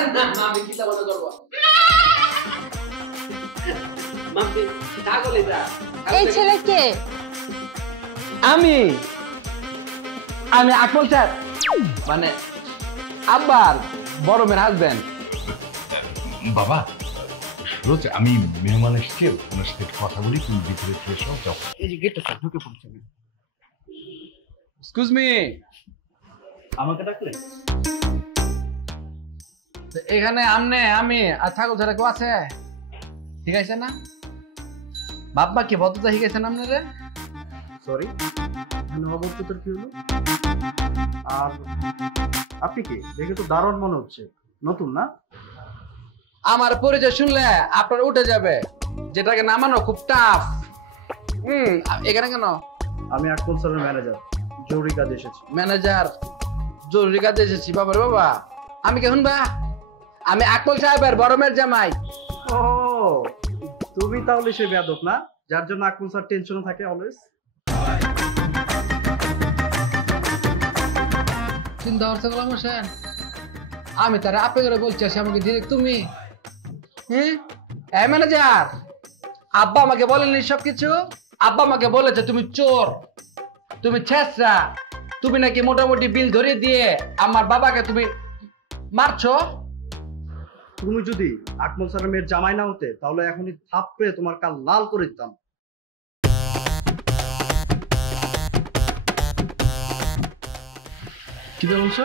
আরে না না আমি কি মনে করব মাম্মি ছাগল এটা এই ছেলে কে? আমি আকমল স্যার মানে আব্বার বড় মেয়ের হাজবেন্ড। বাবা রোজ আমি মেহমান এসছে, ওনার সাথে কথা বলি, তুমি ভিতরে ফ্রেশ হও, যাও। এই যে গেটটা স্যার ঢুকে পড়ছে। এক্সকিউজ মি, আমাকে ডাকলে? এখানে আমনে আমি আর ছাগল ছাড়া কেউ আছে? ঠিক আছে না বাপ্পা, কি ভদ্রতা শিখেছেন আপনারে? সরি, অবশ্যই কি হলো? আর আপনি কি? দেখে তো দারুণ মনে হচ্ছে, নতুন না? আমার পরিচয় শুনলে আপনার উঠে যাবে, যেটাকে নামানো খুব টাফ। এখানে কেন? আমি আকমল স্যারের ম্যানেজার, জরুরি কাজে এসেছি। ম্যানেজার জরুরি কাজে এসেছি? বাবা রে বাবা, আমি কে শুনবা? আমি আকমল সাহেবের বড় মেয়ের জামাই। ও তুমি তাহলে সে বেয়াদব না, যার জন্য আকমল স্যার টেনশনে থাকে অলওয়েজ। চিন্তা করতে গেলাম হোসেন, আমি তারা আপনি করে বলছি, আসে আমাকে ডিরেক্ট তুমি। হ্যাঁ ম্যানেজার, আব্বা আমাকে বলেননি সবকিছু? আব্বা আমাকে বলেছে তুমি চোর, তুমি ছেঁচড়া, তুমি নাকি মোটামুটি বিল ধরিয়ে দিয়ে আমার বাবাকে তুমি মারছো। তুমি যদি আকমল স্যারের মেয়ের জামাই না হতে, তাহলে এখনই থাপড়ে তোমার কাল লাল করে দিতাম। কি বলছো?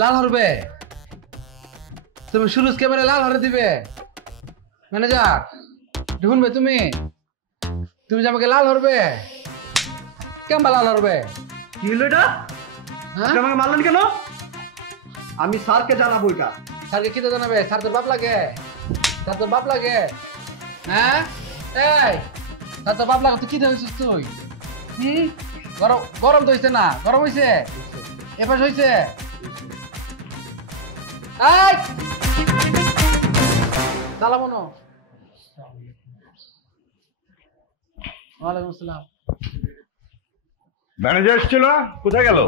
লাল হরবে? তুমি সুরজ ক্যামেরা লাল হরে দিবে? ম্যানেজার দেখুন ভাই, তুমি যে আমাকে লাল হরবে? কেমন লাল হরবে? কি হলো এটা? আপনি আমাকে মারলেন কেন? আমি স্যারকে জানাবো এটা। স্যারকে কি জানাবে? স্যার তোর বাপ লাগে? স্যার তোর বাপ লাগে? হ্যাঁ এই স্যার তোর বাপ লাগে? তুই কি হয়েছিস তুই? গরম তো হয়েছে না? গরম হয়েছে? এপাশ হয়েছে? সালাম। ওয়ালাইকুম আসসালাম। ম্যানেজার এসেছিল না? কোথায় গেল?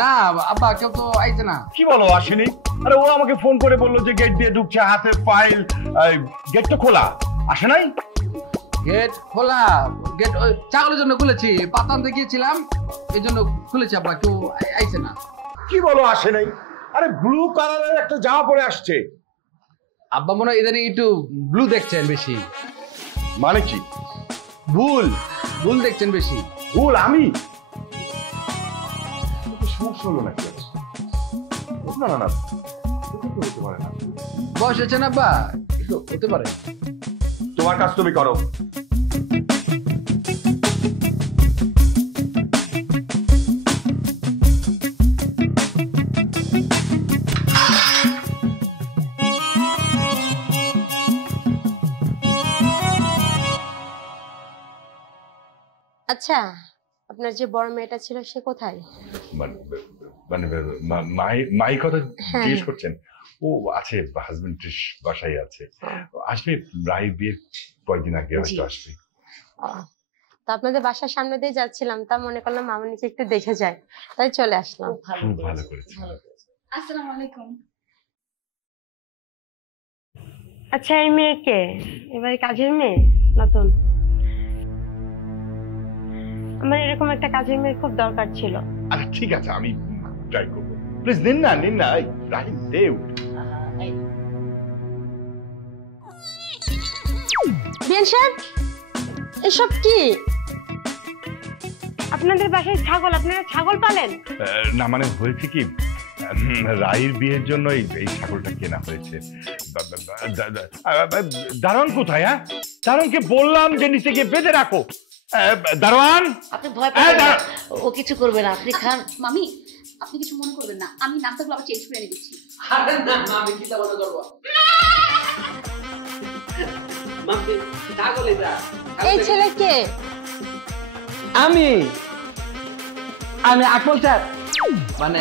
না আব্বা, কেউ তো আইছে না। কি বলো আসেনি? আরে ও আমাকে ফোন করে বললো যে গেট দিয়ে ঢুকছে, হাতে ফাইল, গেট তো খোলা, আসে নাই? গেট খোলা? গেট ছাগলের জন্য খুলেছি, পাতা আনতে গিয়েছিলাম, এই জন্য খুলেছি আব্বা, কেউ আইছে না। কি বলো আসে নাই? আরে ব্লু কালারের একটা জামা পরে আসছে। আব্বা মনে হয় ইদানিং একটু ব্লু দেখছেন বেশি। মানে কি? ভুল দেখছেন বেশি। ভুল? আমি সমস্যা হলো নাকি? না না না, হতে পারে না। বয়স হয়েছে না আব্বা, হতে পারে। তোমার কাজ তুমি করো। আচ্ছা, আপনার যে বড় মেয়েটা ছিল সে কোথায়? মানে মাই কথা জিজ্ঞেস করছেন? ও আছে, হাজবেন্ডের বাসায় আছে, আসবে। রায় বিয়ের কয়েকদিন আগে হয়তো আসবে। তো আপনাদের বাসার সামনে দিয়ে যাচ্ছিলাম, তা মনে করলাম আমার নিচে একটু দেখে যায়, তাই চলে আসলাম। খুব ভালো করেছে। আসসালামু আলাইকুম। আচ্ছা, এই মেয়ে কে? এবারে কাজের মেয়ে নতুন? আমার এরকম একটা কাজের মেয়ে খুব দরকার ছিল। আচ্ছা ঠিক আছে, আমি ট্রাই করবো। প্লিজ নিন না, রাহিম দেও। বিয়ান সাহেব, এসব কি? আপনাদের বাসায় ছাগল? আপনারা ছাগল পালেন? না মানে হয়েছে কি, রায়ের বিয়ের জন্য এই ছাগলটা কেনা হয়েছে। দারোয়ান কোথায়? হ্যাঁ, দারোয়ানকে বললাম যে নিচে গিয়ে বেঁধে রাখো। দারোয়ান, আপনি ভয় পাবেন না, ও কিছু করবে না, আপনি খান। মামি আপনি কিছু মনে করবেন না, আমি নাস্তাগুলো আবার চেঞ্জ করে এনে দিচ্ছি। আরে না না আমি কি মনে করব মাম্মি ছাগল এটা। এই ছেলে কে? আমি আকমল স্যার মানে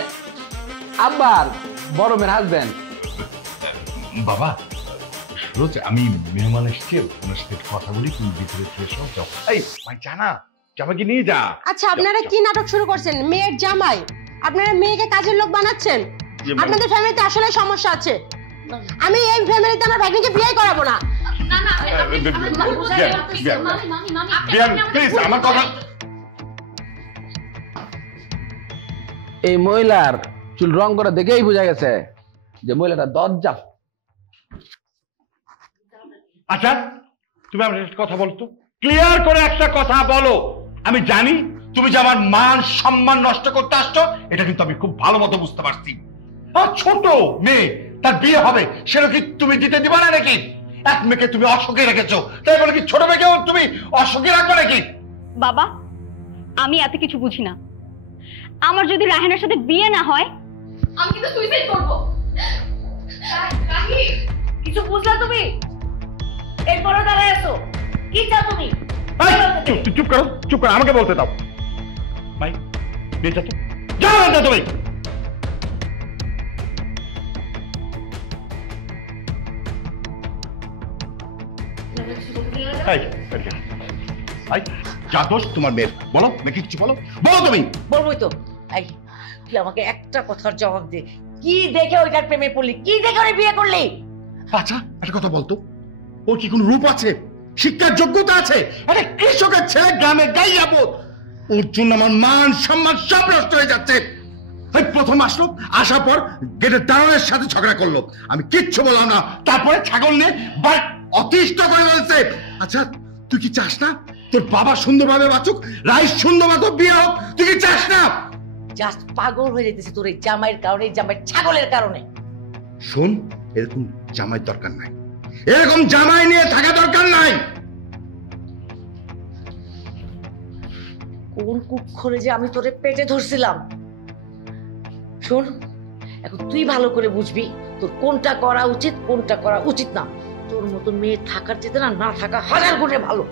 আব্বার বড় মেয়ের হাজবেন্ড। বাবা রোজ আমি মেহমান এসছে, ওনার সাথে কথা বলি, তুমি ভিতরে ফ্রেশ হও, যাও। এই ভাই জানা জামাইকে নিয়ে যা। আচ্ছা, আপনারা কি নাটক শুরু করছেন? মেয়ের জামাই আপনারা মেয়েকে কাজের লোক বানাচ্ছেন। আপনাদের ফ্যামিলিতে আসলে সমস্যা আছে। আমি এই ফ্যামিলিতে আমার ভাগ্নিকে বিয়ে করাবো না। না না প্লিজ আমার কথা। এই মহিলার চুল রং করে দেখেই বোঝা গেছে যে মহিলাটা দজ্জাল। আচ্ছা তুমি আমার একটা কথা বলো তো, ক্লিয়ার করে একটা কথা বলো। আমি জানি তুমি যে আমার মান সম্মান নষ্ট করতে আসছো, এটা কিন্তু আমি খুব ভালো মতো বুঝতে পারছি। আর ছোট মেয়ে তার বিয়ে হবে, সেটা কি তুমি দিতে দিবা না নাকি? এক মেয়েকে তুমি অসুখে রেখেছো, তাই বলে কি ছোট মেয়েকেও তুমি অসুখে রাখবে নাকি? বাবা, আমি এত কিছু বুঝি না। আমার যদি রাহেনার সাথে বিয়ে না হয়, আমি কিন্তু সুইসাইড করব। রাহি, কিছু বুঝলা তুমি? এরপরও দাঁড়ায় আছো, কি চাও তুমি? চুপ করো, চুপ করো, আমাকে বলতে দাও। ভাই নিয়ে যাও, যাও না তুমি। যা দোষ তোমার মেয়ের, বলো নাকি কিছু বলো, বলো তুমি। বলবোই তো। এই তুই আমাকে একটা কথার জবাব দে, কি দেখে ওইটার প্রেমে পড়লি? কি দেখে ওরে বিয়ে করলি? আচ্ছা একটা কথা বলতো, ওর কি কোনো রূপ আছে, শিক্ষার যোগ্যতা আছে? আরে কৃষকের ছেলে গ্রামে গাই যাবো, ওর জন্য আমার মান সম্মান সব নষ্ট হয়ে যাচ্ছে। এই প্রথম আসলো, আসার পর গেটের দারোয়ানের সাথে ঝগড়া করলো, আমি কিচ্ছু বললাম না। তারপরে ছাগল নিয়ে অতিষ্ঠ করে বলছে। আচ্ছা তুই কি চাস না তোর বাবা সুন্দরভাবে বাঁচুক, রাইস সুন্দরভাবে বিয়ে হোক? তুই কি চাস না? জাস্ট পাগল হয়ে যেতেছে তোর এই জামাইয়ের কারণে, এই জামাইয়ের ছাগলের কারণে। শোন, এরকম জামাইয়ের দরকার নাই, এরকম জামাই নিয়ে থাকা দরকার নাই। কোন কুক্ষণে যে আমি তোরে পেটে ধরছিলাম। শোন, এখন তুই ভালো করে বুঝবি তোর কোনটা করা উচিত, কোনটা করা উচিত না। তোর মতো মেয়ে থাকার চেয়ে না থাকা হাজার গুণে ভালো।